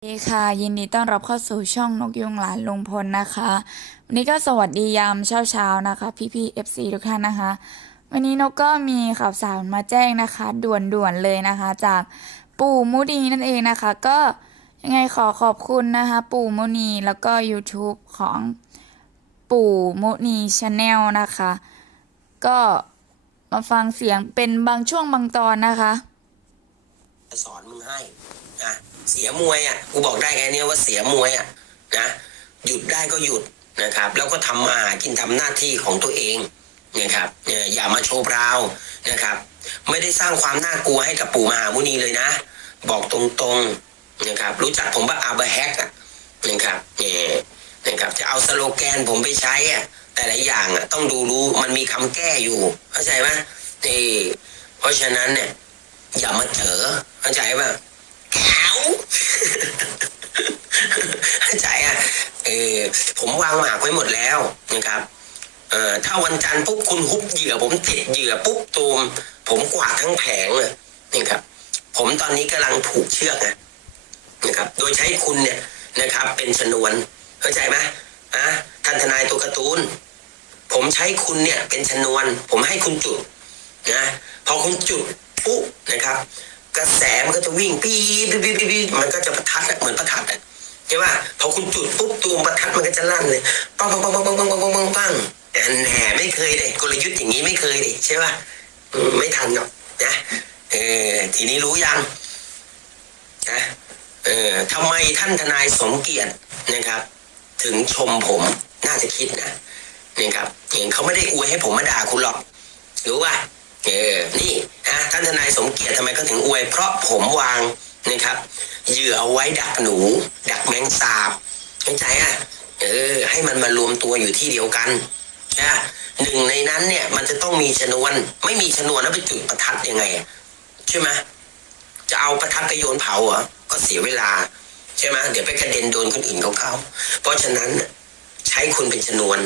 สวัสดีค่ะ ยินดีต้อนรับเข้าสู่ช่องนกยุงหลานลุงพลนะคะ วันนี้ก็สวัสดียามเช้าเช้านะคะ พี่พี่เอฟซีทุกท่านนะคะ วันนี้นกก็มีข่าวสารมาแจ้งนะคะ ด่วนๆเลยนะคะ จากปู่มุนีนั่นเองนะคะ ก็ยังไงขอขอบคุณนะคะ ปู่มุนีแล้วก็ YouTube ของปู่มุนีชาแนลนะคะ ก็มาฟังเสียงเป็นบางช่วงบางตอนนะคะจะสอนมึงให้นะ เสียมวยอะกูบอกได้แค่นี้ว่าเสียมวยอะนะหยุดได้ก็หยุดนะครับ แล้วก็ทำมาหากินทำหน้าที่ของตัวเองนะครับอย่ามาโชว์พราวนะครับ ไม่ได้สร้างความน่ากลัวให้กับปู่มหามุนีเลยนะ บอกตรงๆนะครับ รู้จักผมว่าอาเบอร์แฮกอะนะครับเนี่ยนะครับจะเอาสโลแกนผมไปใช้อะแต่หละอย่างอะต้องดูรู้มันมีคำแก้อยู่เข้าใจไหมนี่เพราะฉะนั้นเนี่ยอย่ามาเจอเข้าใจป่ะแขว เข้าใจอะเออผมวางหมากไว้หมดแล้วนะครับเอ่อถ้าวันจันทร์ปุ๊บคุณฮุบเหยื่อ ผมติดเหยื่อปุ๊บตูม ผมกวาดทั้งแผงเลยนี่ครับ ผมตอนนี้กำลังผูกเชือกนะนะครับ โดยใช้คุณเนี่ยนะครับ เป็นชนวนเข้าใจไหมอะท่านทนายตัวการ์ตูนผมใช้คุณเนี่ยเป็นชนวน ผมให้คุณจุดนะพอคุณจุดปุ๊บนะครับ กระแสมันก็จะวิ่งปี๊ดปี๊ดปี๊ดปี๊ปี๊มันก็จะประทัดเหมือนประทัดอะใช่ป่ะพอคุณจุดปุ๊บตูมประทัดมันก็จะลั่นเลยปังปังปังปังปังปังปังปังปังปังแต่แหน่ไม่เคยเลยกลยุทธ์อย่างนี้ไม่เคยเลยใช่ป่ะไม่ทันหรอกนะเออทีนี้รู้ยังนะเออทำไมท่านทนายสมเกียรตินะครับ ถึงชมผมน่าจะคิดนะนะครับเห็นเขาไม่ได้อวยให้ผมมาด่าคุณหรอกรู้ป่ะ เออนี่นะท่านทนายสมเกียรติทำไมก็ถึงอวย เพราะผมวางนะครับเหยื่อเอาไว้ดักหนู ดักแมงสาบเข้าใจอะเออ ให้มันมารวมตัวอยู่ที่เดียวกันนะหนึ่งในนั้นเนี่ย มันจะต้องมีชนวน ไม่มีชนวนแล้วไปจุดประทัดยังไงใช่ไหมจะเอาประทัดไปโยนเผาเหรอก็เสียเวลา ใช่ไหมเดี๋ยวไปกระเด็นโดนคนอื่นเขาเข้า เพราะฉะนั้นใช้คุณเป็นชนวน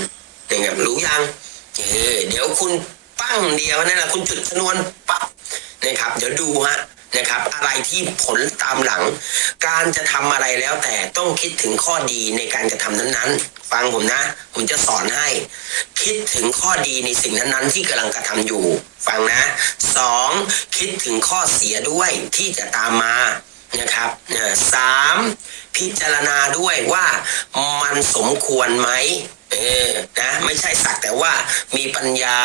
นะครับรู้ยังเออเดี๋ยวคุณ ปั้งเดียวนั่นแหละคุณจุดชนวนปั๊บนะครับ เดี๋ยวดูฮะนะครับ อะไรที่ผลตามหลัง การจะทำอะไรแล้วแต่ต้องคิดถึงข้อดีในการกระทำนั้นๆ ฟังผมนะ ผมจะสอนให้ คิดถึงข้อดีในสิ่งนั้นๆ ที่กำลังกระทำอยู่ ฟังนะสองคิดถึงข้อเสียด้วยที่จะตามมานะครับเอ่อสามพิจารณาด้วยว่ามันสมควรไหมเออนะไม่ใช่สักแต่ว่ามีปัญญา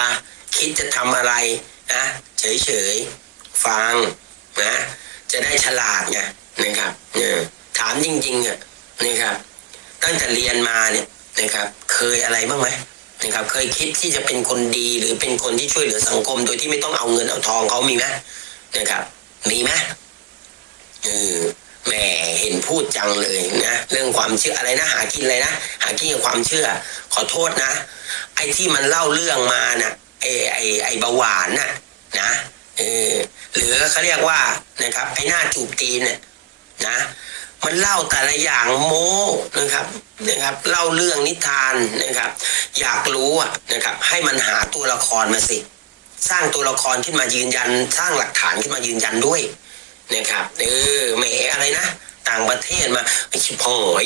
คิดจะทำอะไรนะเฉยๆฟังนะจะได้ฉลาดไงนะครับเออถามจริงๆอะนะครับ ตั้งแต่เรียนมาเนี่ยนะครับ เคยอะไรบ้างไหมนะครับ เคยคิดที่จะเป็นคนดีหรือเป็นคนที่ช่วยเหลือสังคม โดยที่ไม่ต้องเอาเงินเอาทองเขามีไหมนะครับ มีไหมเออแหมเห็นพูดจังเลยนะเรื่องความเชื่ออะไรนะ หากินอะไรนะหากินกับความเชื่อ ขอโทษนะ ไอ้ที่มันเล่าเรื่องมาน่ะ ไอ้ไอ้ไอ้เบาหวานน่ะนะเออหรือเขาเรียกว่านะครับไอ้หน้าจูบตีนเนี่ยนะมันเล่าแต่ละอย่างโม้นะครับนะครับ เล่าเรื่องนิทานนะครับ อยากรู้อะนะครับ ให้มันหาตัวละครมาสิ สร้างตัวละครขึ้นมายืนยัน สร้างหลักฐานขึ้นมายืนยันด้วยนะครับเออแหมอะไรนะต่างประเทศมาไอ้ชิบหอย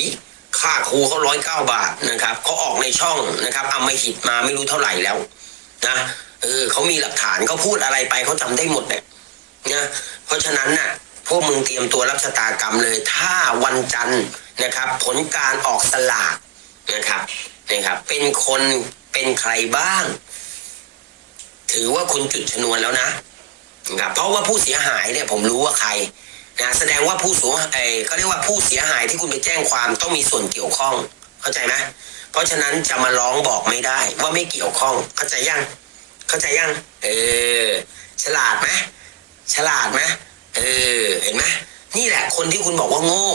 ค่าครูเขาร้อยเก้าบาทนะครับเขาออกในช่องนะครับเอามาหิตมาไม่รู้เท่าไหร่แล้ว นะเออเขามีหลักฐานเขาพูดอะไรไปเขาจำได้หมดเนี่ยนะเพราะฉะนั้นน่ะพวกมึงเตรียมตัวรับชะตากรรมเลย ถ้าวันจันทร์นะครับ ผลการออกสลากนะครับนะครับ เป็นคนเป็นใครบ้าง ถือว่าคุณจุดชนวนแล้วนะนะครับเพราะว่าผู้เสียหายเนี่ยผมรู้ว่าใครนะแสดงว่าผู้สูงเออเขาเรียกว่าผู้เสียหายที่คุณไปแจ้งความต้องมีส่วนเกี่ยวข้อง เข้าใจไหมเพราะฉะนั้นจะมาร้องบอกไม่ได้ว่าไม่เกี่ยวข้องเข้าใจยัง เข้าใจยัง เออ ฉลาดไหมฉลาดไหมเออ เห็นไหมนี่แหละ คนที่คุณบอกว่าโง่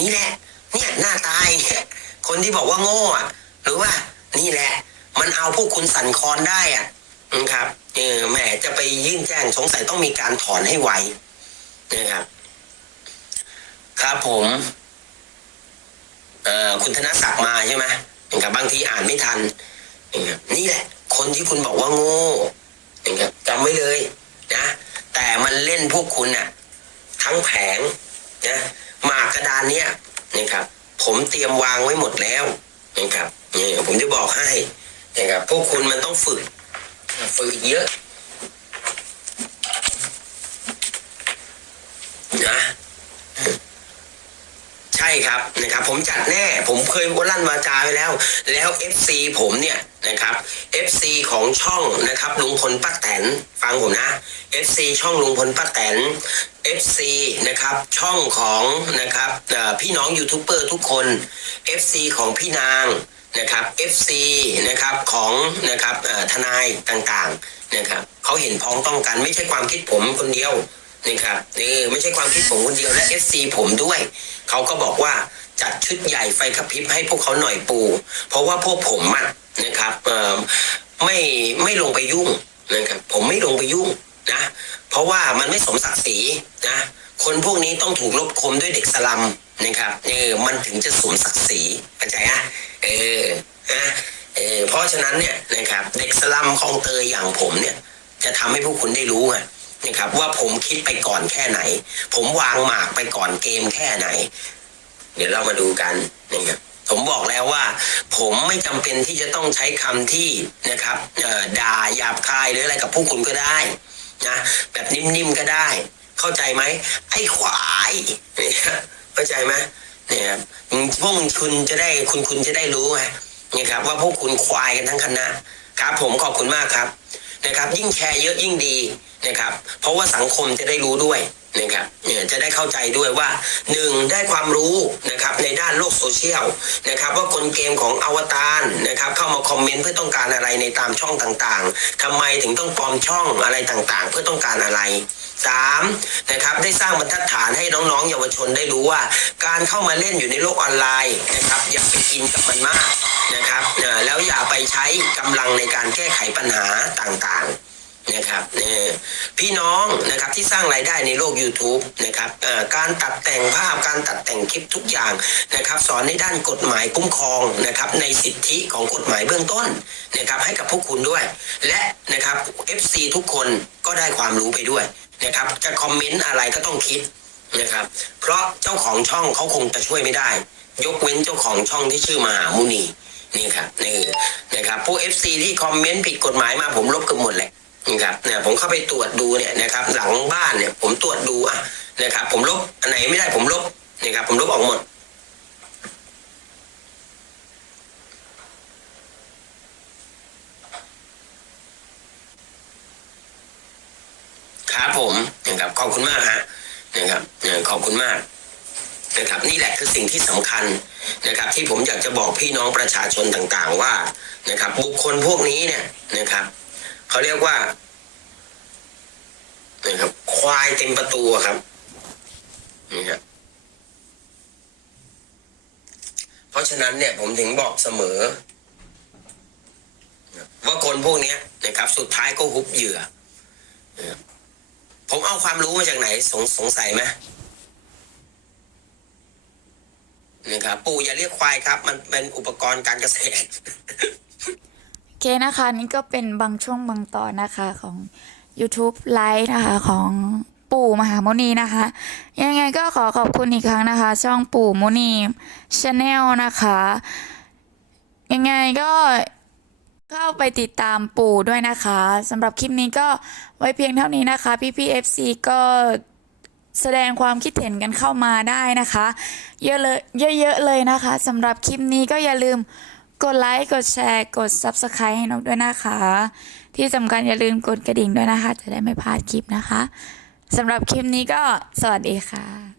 นี่แหละ เนี่ยหน้าตายเนี่ยคนที่บอกว่าโง่อะหรือว่า นี่แหละ มันเอาพวกคุณสั่นคลอนได้อะนะครับเออแหมจะไปยื่นแจ้งสงสัยต้องมีการถอนให้ไวนะครับครับผมเอ่อคุณธนศักดิ์มาใช่ไหมนะครับบางทีอ่านไม่ทันนี่แหละ คนที่คุณบอกว่าโง่นะครับจำไว้เลยนะ แต่มันเล่นพวกคุณน่ะ ทั้งแผงนะหมากกระดานเนี่ยนะครับ ผมเตรียมวางไว้หมดแล้วนะครับนี่ผมจะบอกให้นะครับพวกคุณมันต้องฝึก ฝึกเยอะนะ ช่ครับนะครับ ผมจัดแน่ผมเคยลั่นวาจาไว้แล้ว แล้ว FC ผมเนี่ยนะครับ FC ของช่องนะครับลุงพลป้าแตนฟังผมนะ FC ช่องลุงพลป้าแตน FC นะครับช่องของนะครับพี่น้องยูทูบเบอร์ทุกคน FC ของพี่นางนะครับ FC นะครับของนะครับทนายต่างๆนะครับเขาเห็นพ้องต้องกันไม่ใช่ความคิดผมคนเดียว นี่ครับนี่ไม่ใช่ความคิดผมคนเดียวและ FC ผมด้วย เขาก็บอกว่าจัดชุดใหญ่ไฟกระพริบให้พวกเขาหน่อยปู เพราะว่าพวกผมอะนะครับเอ่อไม่ไม่ลงไปยุ่งนะครับผมไม่ลงไปยุ่งนะ เพราะว่ามันไม่สมศักดิ์ศรีนะ คนพวกนี้ต้องถูกลบคมด้วยเด็กสลัมนะครับเออมันถึงจะสมศักดิ์ศรีเข้าใจอะเออนะเออเพราะฉะนั้นเนี่ยนะครับเด็กสลัมคลองเตยอย่างผมเนี่ย จะทำให้พวกคุณได้รู้ไง นะครับว่าผมคิดไปก่อนแค่ไหน ผมวางหมากไปก่อนเกมแค่ไหน เดี๋ยวเรามาดูกันนะครับผมบอกแล้วว่า ผมไม่จำเป็นที่จะต้องใช้คำที่นะครับด่าหยาบคายหรืออะไรกับพวกคุณก็ได้นะแบบนิ่มๆก็ได้ เข้าใจไหมไอ้ขวายเข้าใจไหมเนี่ยครับพวกคุณจะได้คุณคุณจะได้รู้ไงนะครับว่าพวกคุณควายกันทั้งคณะครับผมขอบคุณมากครับ นะครับยิ่งแชร์เยอะยิ่งดีนะครับเพราะว่าสังคมจะได้รู้ด้วยนะครับเนี่ยจะได้เข้าใจด้วยว่าหนึ่งได้ความรู้นะครับในด้านโลกโซเชียลนะครับว่ากลเกมของอวตารนะครับเข้ามาคอมเมนต์เพื่อต้องการอะไรในตามช่องต่างๆทำไมถึงต้องปลอมช่องอะไรต่างๆ เพื่อต้องการอะไรสามนะครับได้สร้างบรรทัดฐานให้น้องๆ เยาวชนได้รู้ว่า การเข้ามาเล่นอยู่ในโลกออนไลน์นะครับอย่าไปอินกับมันมาก นะครับเอ่อแล้วอย่าไปใช้กำลังในการแก้ไขปัญหาต่างๆนะครับเนี่ยพี่น้องนะครับที่สร้างรายได้ในโลก YouTube นะครับอ่อการตัดแต่งภาพการตัดแต่งคลิปทุกอย่างนะครับสอนในด้านกฎหมายคุ้มครองนะครับในสิทธิของกฎหมายเบื้องต้นนะครับให้กับพวกคุณด้วย และนะครับ FC ทุกคนก็ได้ความรู้ไปด้วยนะครับจะคอมเมนต์อะไรก็ต้องคิดนะครับเพราะเจ้าของช่องเขาคงจะช่วยไม่ได้ ยกเว้นเจ้าของช่องที่ชื่อมหามุนี นี่ครับนี่นะครับพวก FC ที่คอมเมนต์ผิดกฎหมายมาผมลบกันหมดเลยนะครับเนี่ยผมเข้าไปตรวจดูเนี่ยนะครับ หลังบ้านเนี่ย ผมตรวจดูอะนะครับ ผมลบอันไหนไม่ได้ผมลบนะครับ ผมลบออกหมดครับผมนะครับขอบคุณมากฮะนะครับเอ่อขอบคุณมาก นะครับนี่แหละคือสิ่งที่สำคัญนะครับ ที่ผมอยากจะบอกพี่น้องประชาชนต่างๆ ว่านะครับ บุคคลพวกนี้เนี่ยนะครับเขาเรียกว่านะครับควายเต็มประตูครับนี่ครับเพราะฉะนั้นเนี่ยผมถึงบอกเสมอ ว่าคนพวกนี้นะครับ สุดท้ายก็ฮุบเหยื่อผมเอาความรู้มาจากไหนสงสงสัยไหม นะครับปู่อย่าเรียกควายครับ มันเป็นอุปกรณ์การเกษตร โอเคนะคะ นี่ก็เป็นบางช่วงบางตอนนะคะของ YouTube ไลฟ์นะคะของปู่มหาโมนีนะคะ ยังไงก็ขอขอบคุณอีกครั้งนะคะ ช่องปู่โมนีชาแนลนะคะ ยังไงก็เข้าไปติดตามปู่ด้วยนะคะสำหรับคลิปนี้ก็ไว้เพียงเท่านี้นะคะ พี่พี่เอฟซีก็ แสดงความคิดเห็นกันเข้ามาได้นะคะ เยอะเลยเยอะๆเลยนะคะสำหรับคลิปนี้ก็อย่าลืมกดไลค์กดแชร์ กด Subscribe ให้นกด้วยนะคะ ที่สำคัญอย่าลืมกดกระดิ่งด้วยนะคะ จะได้ไม่พลาดคลิปนะคะสำหรับคลิปนี้ก็สวัสดีค่ะ